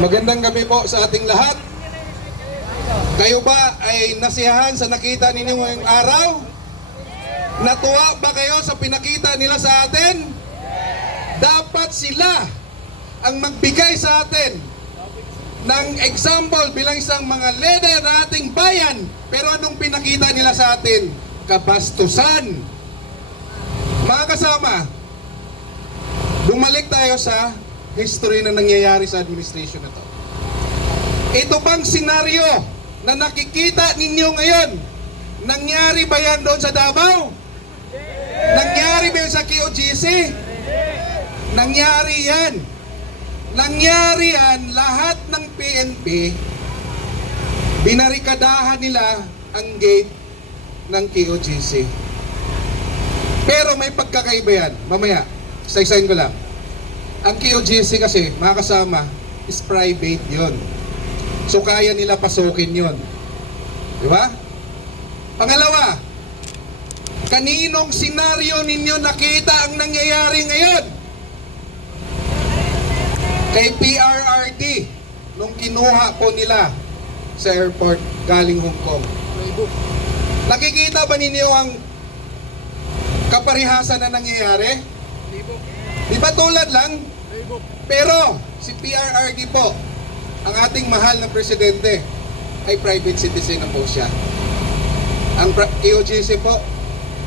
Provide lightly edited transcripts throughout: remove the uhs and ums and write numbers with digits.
Magandang gabi po sa ating lahat. Kayo ba ay nasiyahan sa nakita ninyo ngayong araw? Natuwa ba kayo sa pinakita nila sa atin? Dapat sila ang magbigay sa atin ng example bilang isang mga leader ng ating bayan. Pero anong pinakita nila sa atin? Kabastusan. Mga kasama, bumalik tayo sa history na nangyayari sa administration na to. Ito bang senaryo na nakikita ninyo ngayon, nangyari ba yan doon sa Davao? Nangyari ba yan sa QGC? Nangyari yan. Nangyari yan, lahat ng PNP, binarikadahan nila ang gate ng QGC. Pero may pagkakaiba yan. Mamaya, isa-isahin ko lang. Ang QGC kasi, mga kasama, is private yon. So kaya nila pasukin yon. Di ba? Pangalawa, kaninong senaryo ninyo nakita ang nangyayari ngayon? Kay PRRD, nung kinuha po nila sa airport galing Hong Kong. Nakikita ba ninyo ang kaparihasan na nangyayari? Di ba tulad lang? Pero si PRRD po, ang ating mahal na presidente, ay private citizen na po siya. Ang QGC po,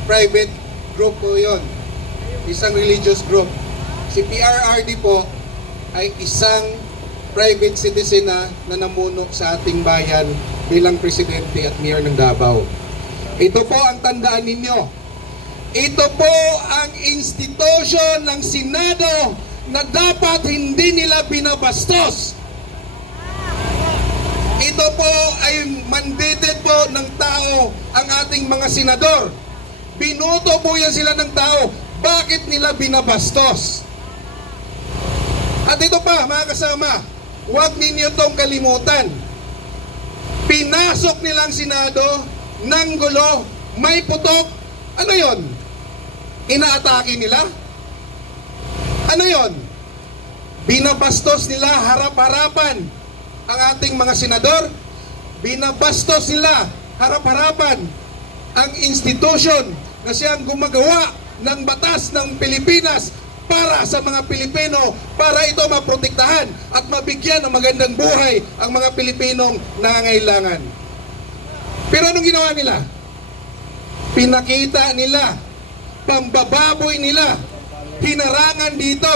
private group po yon, isang religious group. Si PRRD po ay isang private citizen na namuno sa ating bayan bilang presidente at mayor ng Davao. Ito po ang tandaan ninyo. Ito po ang institusyon ng Senado na dapat hindi nila binabastos. Ito po ay mandated po ng tao ang ating mga senador. Binuto po yan sila ng tao. Bakit nila binabastos? At ito pa, mga kasama, huwag ninyo itong kalimutan. Pinasok nilang Senado ng gulo, may putok. Ano yon? Inaatake nila? Ano yon? Binabastos nila harap-harapan ang ating mga senador. Binabastos nila harap-harapan ang institusyon na siyang gumagawa ng batas ng Pilipinas para sa mga Pilipino, para ito maprotektahan at mabigyan ng magandang buhay ang mga Pilipinong nangangailangan. Pero anong ginawa nila? Pinakita nila, pambababoy nila, hinarangan dito.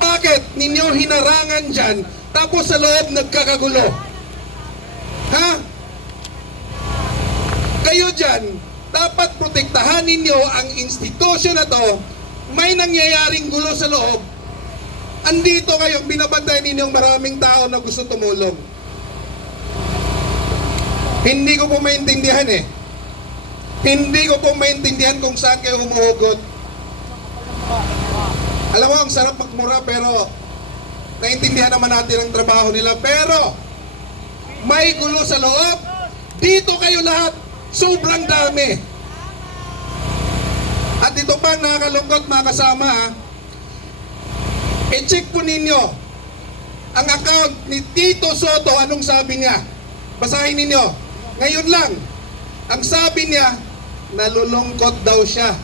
Bakit ninyo hinarangan dyan, tapos sa loob nagkakagulo? Ha? Kayo dyan, dapat protektahan ninyo ang institusyon na to. May nangyayaring gulo sa loob. Andito kayo, binabantay ninyong maraming tao na gusto tumulong. Hindi ko po maintindihan eh. Hindi ko po maintindihan kung saan kayo humuhugot. Alam mo, ang sarap magmura pero naintindihan naman natin ang trabaho nila. Pero may gulo sa loob. Dito kayo lahat, sobrang dami. At ito pa nakakalungkot, mga kasama, i-check po ninyo ang account ni Tito Sotto. Anong sabi niya? Basahin ninyo. Ngayon lang, ang sabi niya, nalulungkot daw siya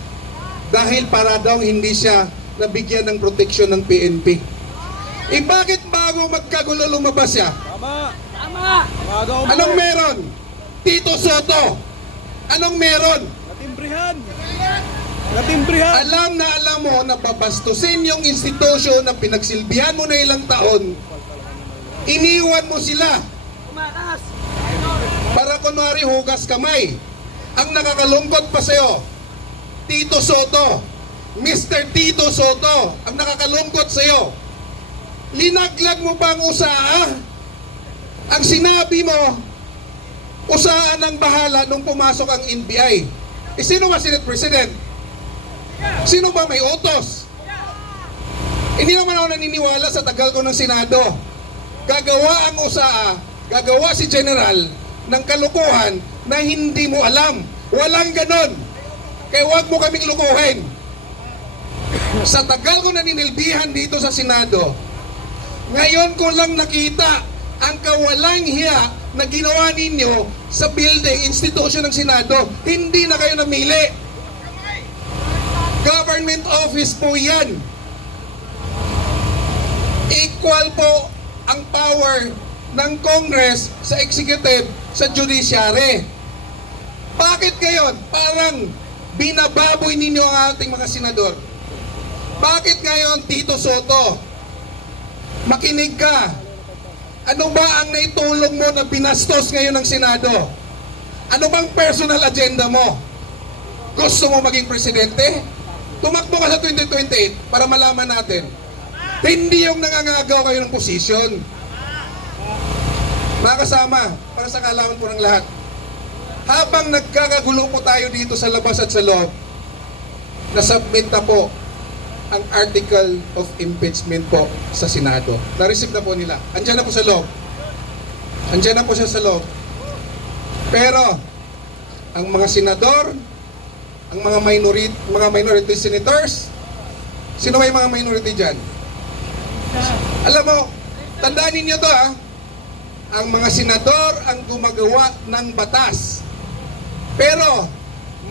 dahil para daw hindi siya nabigyan ng proteksyon ng PNP. Eh bakit bago magkagulo lumabas siya? Tama! Tama! Anong meron? Tito Sotto, anong meron? Natimbrihan! Natimbrihan! Alam mo na babastusin yung institusyon na pinagsilbihan mo na ilang taon. Iniwan mo sila para kunwari hugas kamay. Ang nakakalungkot pa sa'yo, Tito Sotto, Mr. Tito Sotto, ang nakakalungkot sa'yo, linaglag mo pa ang usaa. Ang sinabi mo, usaan ang bahala nung pumasok ang NBI. Eh sino ba Senate President? Sino ba may utos? Hindi naman ako naniniwala sa tagal ko ng Senado. Gagawa ang usaa, gagawa si General ng kalukuhan na hindi mo alam. Walang ganon. Kaya huwag mo kaming lukuhin. Sa tagal ko naninilbihan dito sa Senado, Ngayon ko lang nakita ang kawalang hiya na ginawa ninyo sa building, institusyon ng Senado. Hindi na kayo namili. Government office po yan. Equal po ang power ng Congress sa executive, sa judiciary. Bakit ngayon parang binababoy ninyo ang ating mga senador? Bakit ngayon, Tito Soto? Makinig ka. Ano ba ang naitulong mo na binastos ngayon ng Senado? Ano bang personal agenda mo? Gusto mo maging presidente? Tumakbo ka sa 2028 para malaman natin. Hindi yung nangangagaw kayo ng posisyon. Mga kasama, para sa kaalaman po ng lahat, habang nagkakagulo po tayo dito sa labas at sa loob, nasubmit na po ang article of impeachment po sa Senado. Na-receive na po nila. Andiyan na po sa loob. Andiyan na po siya sa loob. Pero, ang mga senador, ang mga minority senators, sino ba yung mga minority dyan? Alam mo, tandaan ninyo to ang mga senador ang gumagawa ng batas. Pero,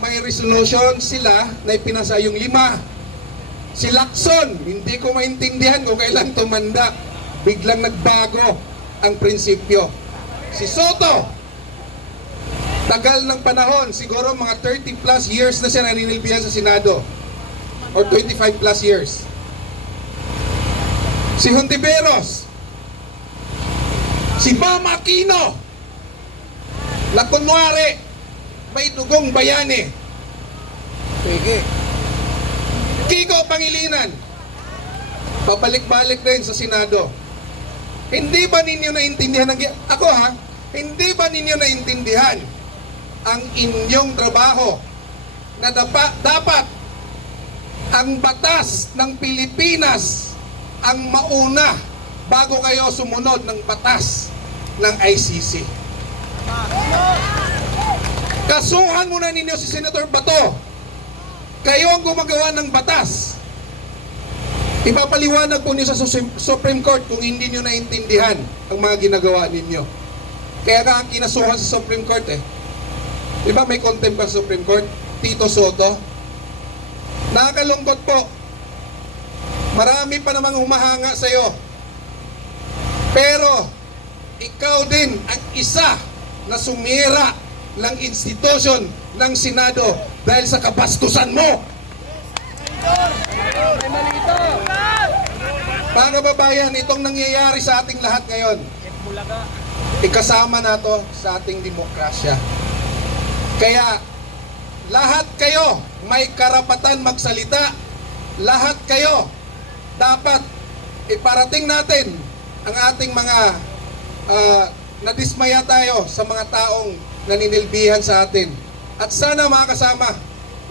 may resolution sila na ipinasa yung 5. Si Lacson, hindi ko maintindihan kung kailan tumanda. Biglang nagbago ang prinsipyo. Si Soto, tagal ng panahon, siguro mga 30 plus years na siya naninilbihan sa Senado. Or 25 plus years. Si Hontiveros, si Bam Aquino, na kunwari, may dugong bayani. Peke. Kiko Pangilinan, pabalik-balik din sa Senado. Hindi ba ninyo naintindihan hindi ba ninyo naintindihan ang inyong trabaho na dapat ang batas ng Pilipinas ang mauna bago kayo sumunod ng batas ng ICC? Kasuhan muna ninyo si Senator Bato. Kayo ang gumagawa ng batas. Ipapaliwanag po niyo sa Supreme Court kung hindi niyo naintindihan ang mga ginagawa ninyo. Kaya nga kinasuhan sa Supreme Court Di ba may contempt pa sa Supreme Court? Tito Soto. Nakakalungkot po. Marami pa namang humahanga sa iyo. Pero, ikaw din ang isa na sumira ng institusyon ng Senado dahil sa kabastusan mo. Mga kababayan, itong nangyayari sa ating lahat ngayon, ikasama na to sa ating demokrasya. Kaya, lahat kayo may karapatan magsalita. Lahat kayo dapat iparating natin ang ating mga nadismaya tayo sa mga taong naninilbihan sa atin. At sana mga kasama,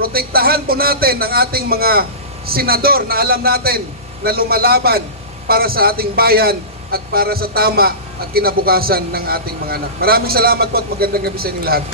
protektahan po natin ang ating mga senador na alam natin na lumalaban para sa ating bayan at para sa tama at kinabukasan ng ating mga anak. Maraming salamat po at magandang gabi sa inyong lahat.